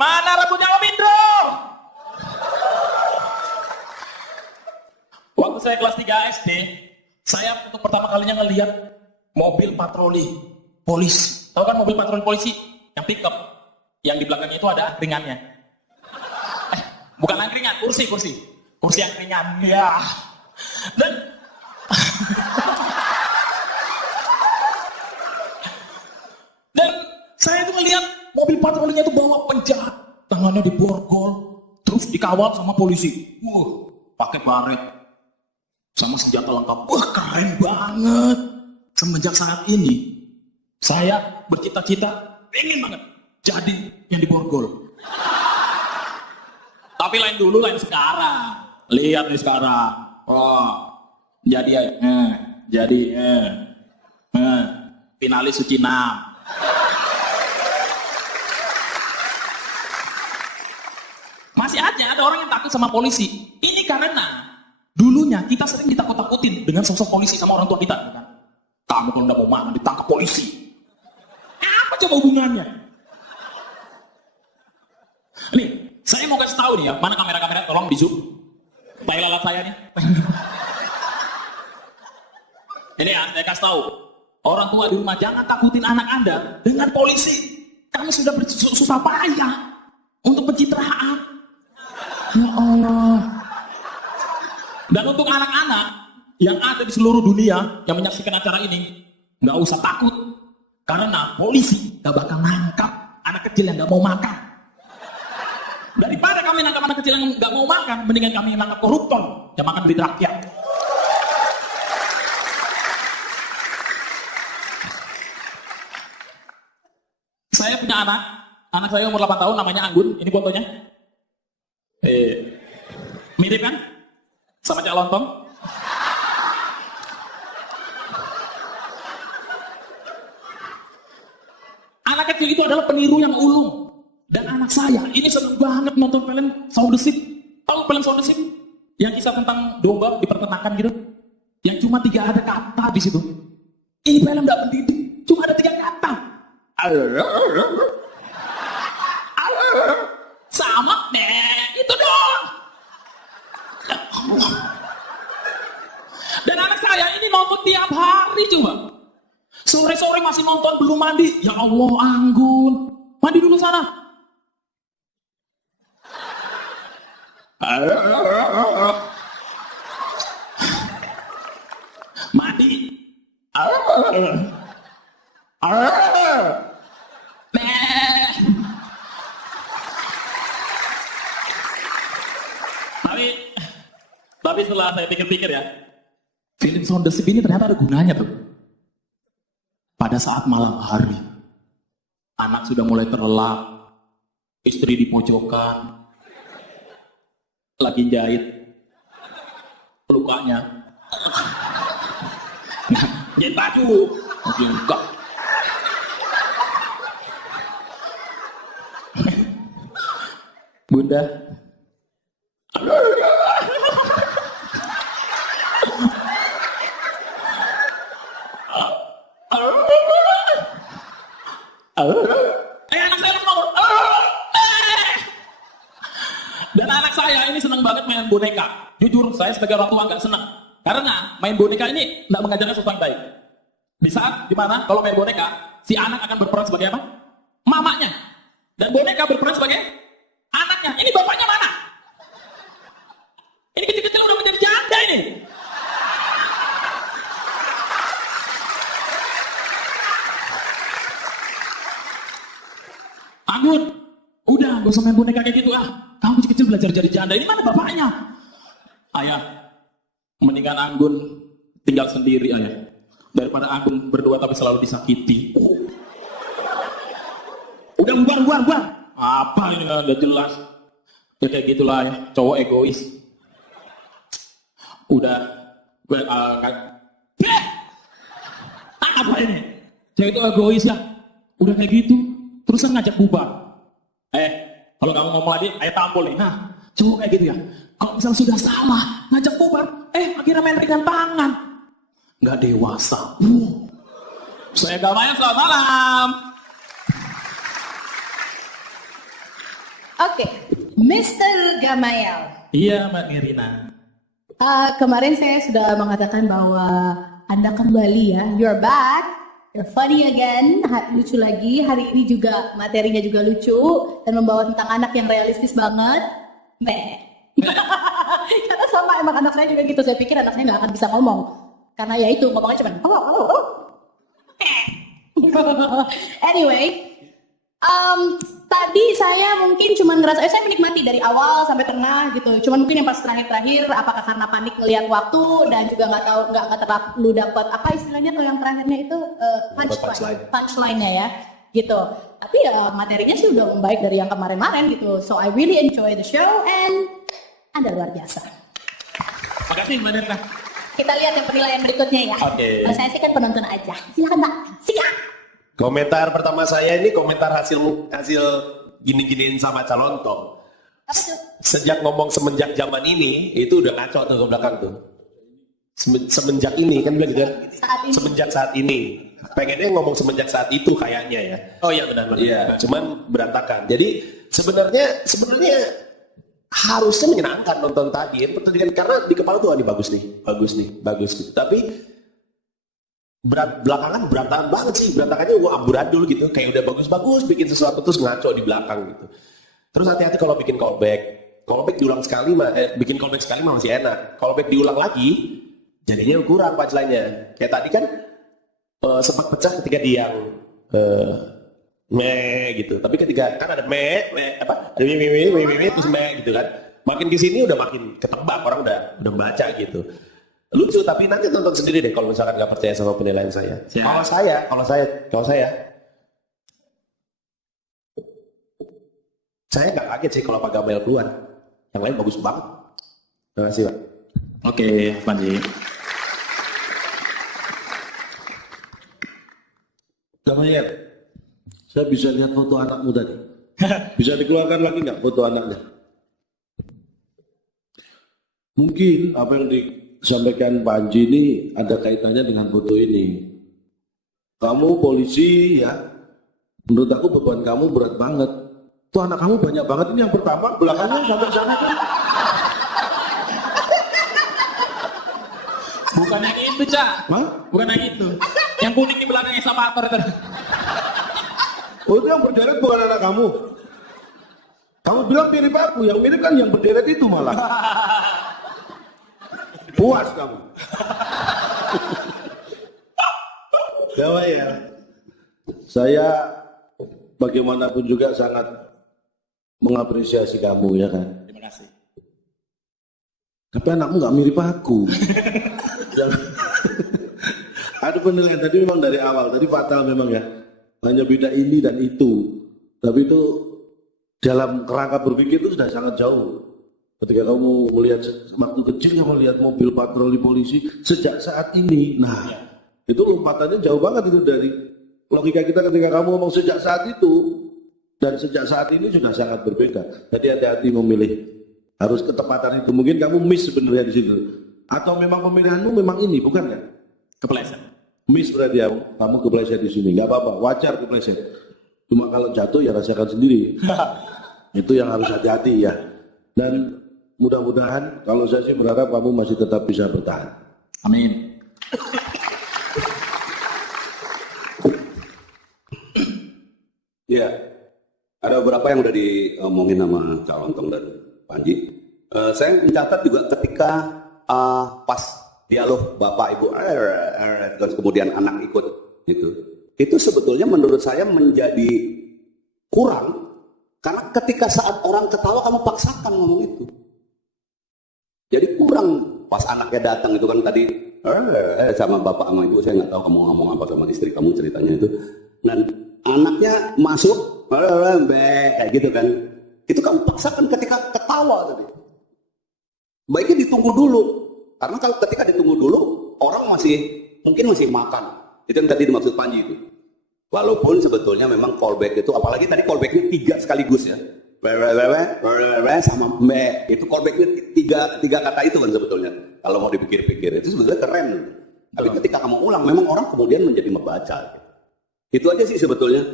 Mana rambutnya Om Indro? Waktu saya kelas 3 SD, saya untuk pertama kalinya ngelihat mobil patroli polisi. Tahu kan mobil patroli polisi? Yang pickup. Yang di belakangnya itu ada angkringannya. Bukan angkringan, kursi. Kursi angkringan, ya. Dan saya tuh ngelihat mobil patrolinya itu bawa penjahat, tangannya diborgol, terus dikawal sama polisi. Pakai baret sama senjata lengkap. Wah, keren banget. Semenjak saat ini, saya bercita-cita pengen banget jadi yang diborgol. Tapi lain dulu, lain sekarang. Lihat nih sekarang. Jadi finalis Suci 6. Masih ada orang yang takut sama polisi. Ini karena dulunya kita sering ditakut-takutin dengan sosok polisi sama orang tua kita. Kamu kalau nggak mau makan ditangkap polisi. Apa coba hubungannya? Nih, saya mau kasih tahu nih ya, mana kamera-kamera, tolong di zoom. Tai lalat saya nih. Ini ya, saya kasih tahu. Orang tua di rumah jangan takutin anak Anda dengan polisi. Kamu sudah susah payah untuk pencitraan. Ya Allah. Dan untuk anak-anak yang ada di seluruh dunia yang menyaksikan acara ini, nggak usah takut. Karena polisi nggak bakal nangkap anak kecil yang nggak mau makan. Daripada kami nangkap anak kecil yang nggak mau makan, mendingan kami nangkap koruptor yang makan duit rakyat. Saya punya anak saya umur 8 tahun, namanya Anggun. Ini fotonya. Mirip kan? Sama Cak Lontong. Anak kecil itu adalah peniru yang ulung. Dan anak saya ini seneng banget nonton film Sound the Sheep. Tahu film Sound the Sheep? Yang kisah tentang domba dipertenakan gitu. Yang cuma 3 ada kata di situ. Ini film nggak pendidik, cuma ada 3 kata. Sama itu doang. Dan anak saya ini nonton tiap hari coba. Sore-sore masih nonton belum mandi. Ya Allah, Anggun, mandi dulu sana. Mandi. Tapi setelah saya pikir-pikir ya, film Sound the Sheep ini ternyata ada gunanya tuh. Pada saat malam hari, anak sudah mulai terlelap, istri di pojokan, lagi jahit lukanya, jahit baju, lagi luka. Bunda, anak saya ngomong. Dan anak saya ini senang banget main boneka. Jujur, saya sebagai orang tua nggak senang. Karena main boneka ini nggak mengajarkan sesuatu yang baik. Di saat dimana kalau main boneka, si anak akan berperan sebagai apa? Mamanya. Dan boneka berperan sebagai anaknya. Ini bapaknya mana? Ini kecil-kecil udah menjadi janda ini. Anggun, udah gak usah main boneka kayak gitu ah. Kamu kecil-kecil belajar jadi janda. Ini mana bapaknya? Ayah, mendingan Anggun tinggal sendiri ayah. Daripada Anggun berdua tapi selalu disakiti. Udah buang. Apa ini udah jelas. Ya kayak gitulah ya, cowok egois. Udah, apa ini? Cewek itu egois ya. Udah kayak gitu. Terusan ngajak bubar. Kalau kamu ngomong lagi, ayo tampol nih. Nah, cowok kayak gitu ya. Kalau misalnya sudah salah, ngajak bubar, akhirnya main ringan tangan. Nggak dewasa. Saya Gamaya, selamat malam. Oke, Mr. Gamayel. Iya, Mbak Nirina. Kemarin saya sudah mengatakan bahwa Anda kembali ya, you're back, you're funny again, lucu lagi. Hari ini juga materinya juga lucu dan membawa tentang anak yang realistis banget. Karena sama emang anak saya juga gitu, saya pikir anak saya nggak akan bisa ngomong. Karena ya itu, ngomongnya cuma Anyway, tadi saya mungkin cuma ngerasa, saya menikmati dari awal sampai tengah gitu. Cuman mungkin yang pas terakhir, apakah karena panik ngelihat waktu dan juga nggak terlalu dapat apa istilahnya tuh yang terakhirnya itu punchline-nya ya, gitu. Tapi ya materinya sih udah membaik dari yang kemarin-kemarin gitu. So I really enjoy the show and Anda luar biasa. Makasih Mbak Nirina. Kita lihat yang penilaian berikutnya ya. Oke. Kalau saya sih kan penonton aja. Silakan Mbak. Sikat. Komentar pertama saya ini komentar hasil gini-giniin sama calon toh. Apa tuh? Sejak ngomong semenjak zaman ini itu udah ngaco tuh ke belakang tuh. Semenjak ini kan bilang gitu kan. Semenjak saat ini. Pengennya ngomong semenjak saat itu kayaknya ya. Oh iya benar. Iya, cuman berantakan. Jadi sebenarnya harusnya menyenangkan nonton tadi karena di kepala tuh ini bagus nih. Tapi belakangan berantakan banget sih, berantakannya amburadul gitu, kayak udah bagus-bagus bikin sesuatu terus ngaco di belakang gitu. Terus hati-hati kalau bikin callback diulang sekali bikin callback sekali mah masih enak. Callback diulang lagi jadinya kurang punchline-nya. Kayak tadi kan sempat pecah ketika dia yang gitu. Tapi ketika kan ada ada terus gitu kan. Makin kesini udah makin ketebak, orang udah baca gitu. Lucu, tapi nanti tonton sendiri deh kalau misalkan nggak percaya sama penilaian saya. Kalau saya nggak kaget sih kalau Pak Gamayel keluar. Yang lain bagus banget. Terima kasih Pak. Oke, Panji. Gamayel, saya bisa lihat foto anakmu tadi. Bisa dikeluarkan lagi nggak foto anaknya? Mungkin apa yang disampaikan Panji ini ada kaitannya dengan foto ini. Kamu polisi ya, menurut aku beban kamu berat banget. Tuh anak kamu banyak banget, ini yang pertama, belakangnya sampai sana kan. Bukan yang itu, Cak. Hah? Bukan yang itu. Yang kuning di belakang ekskavator itu. Oh itu yang berderet bukan anak kamu. Kamu bilang mirip aku, yang mirip kan yang berderet itu malah. Puas kamu. Jawa ya. Saya bagaimanapun juga sangat mengapresiasi kamu ya kan. Terima kasih. Tapi anakmu nggak mirip aku. Ada penilaian tadi memang dari awal, tadi fatal memang ya. Hanya beda ini dan itu. Tapi itu dalam kerangka berpikir itu sudah sangat jauh. Ketika kamu melihat waktu kecil kamu lihat mobil patroli polisi sejak saat ini. Nah, itu lompatannya jauh banget itu dari logika kita ketika kamu ngomong sejak saat itu dan sejak saat ini sudah sangat berbeda. Jadi hati-hati memilih. Harus ketepatan itu. Mungkin kamu miss sebenarnya di situ. Atau memang pemilihanmu memang ini, bukan ya? Kepleset. Miss berarti ya, kamu kepleset di sini. Nggak apa-apa, wajar kepleset. Cuma kalau jatuh ya rasakan sendiri. Itu yang harus hati-hati ya. Dan mudah-mudahan kalau saya sih berharap kamu masih tetap bisa bertahan. Amin. Ya, ada beberapa yang udah diomongin sama calon Tong dan Panji. Saya mencatat juga ketika pas dialog Bapak Ibu terus kemudian anak ikut itu sebetulnya menurut saya menjadi kurang karena ketika saat orang ketawa kamu paksakan ngomong itu. Jadi kurang pas anaknya datang itu kan tadi sama bapak sama ibu saya nggak tahu kamu ngomong apa sama istri kamu ceritanya itu. Dan anaknya masuk kayak gitu kan. Itu kamu paksakan ketika ketawa tadi. Baiknya ditunggu dulu. Karena kalau ketika ditunggu dulu orang mungkin masih makan. Itu yang tadi dimaksud Panji itu. Walaupun sebetulnya memang callback itu apalagi tadi callbacknya 3 sekaligus ya. Sama mbak itu callbacknya tiga kata itu kan sebetulnya kalau mau dipikir-pikir itu sebetulnya keren tapi ketika kamu ulang memang orang kemudian menjadi membaca itu aja sih sebetulnya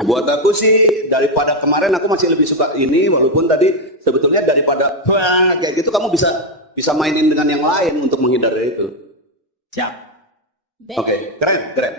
Buat aku sih daripada kemarin aku masih lebih suka ini, walaupun tadi sebetulnya daripada wah, kayak gitu kamu bisa mainin dengan yang lain untuk menghindar dari itu. Siap. Oke, keren.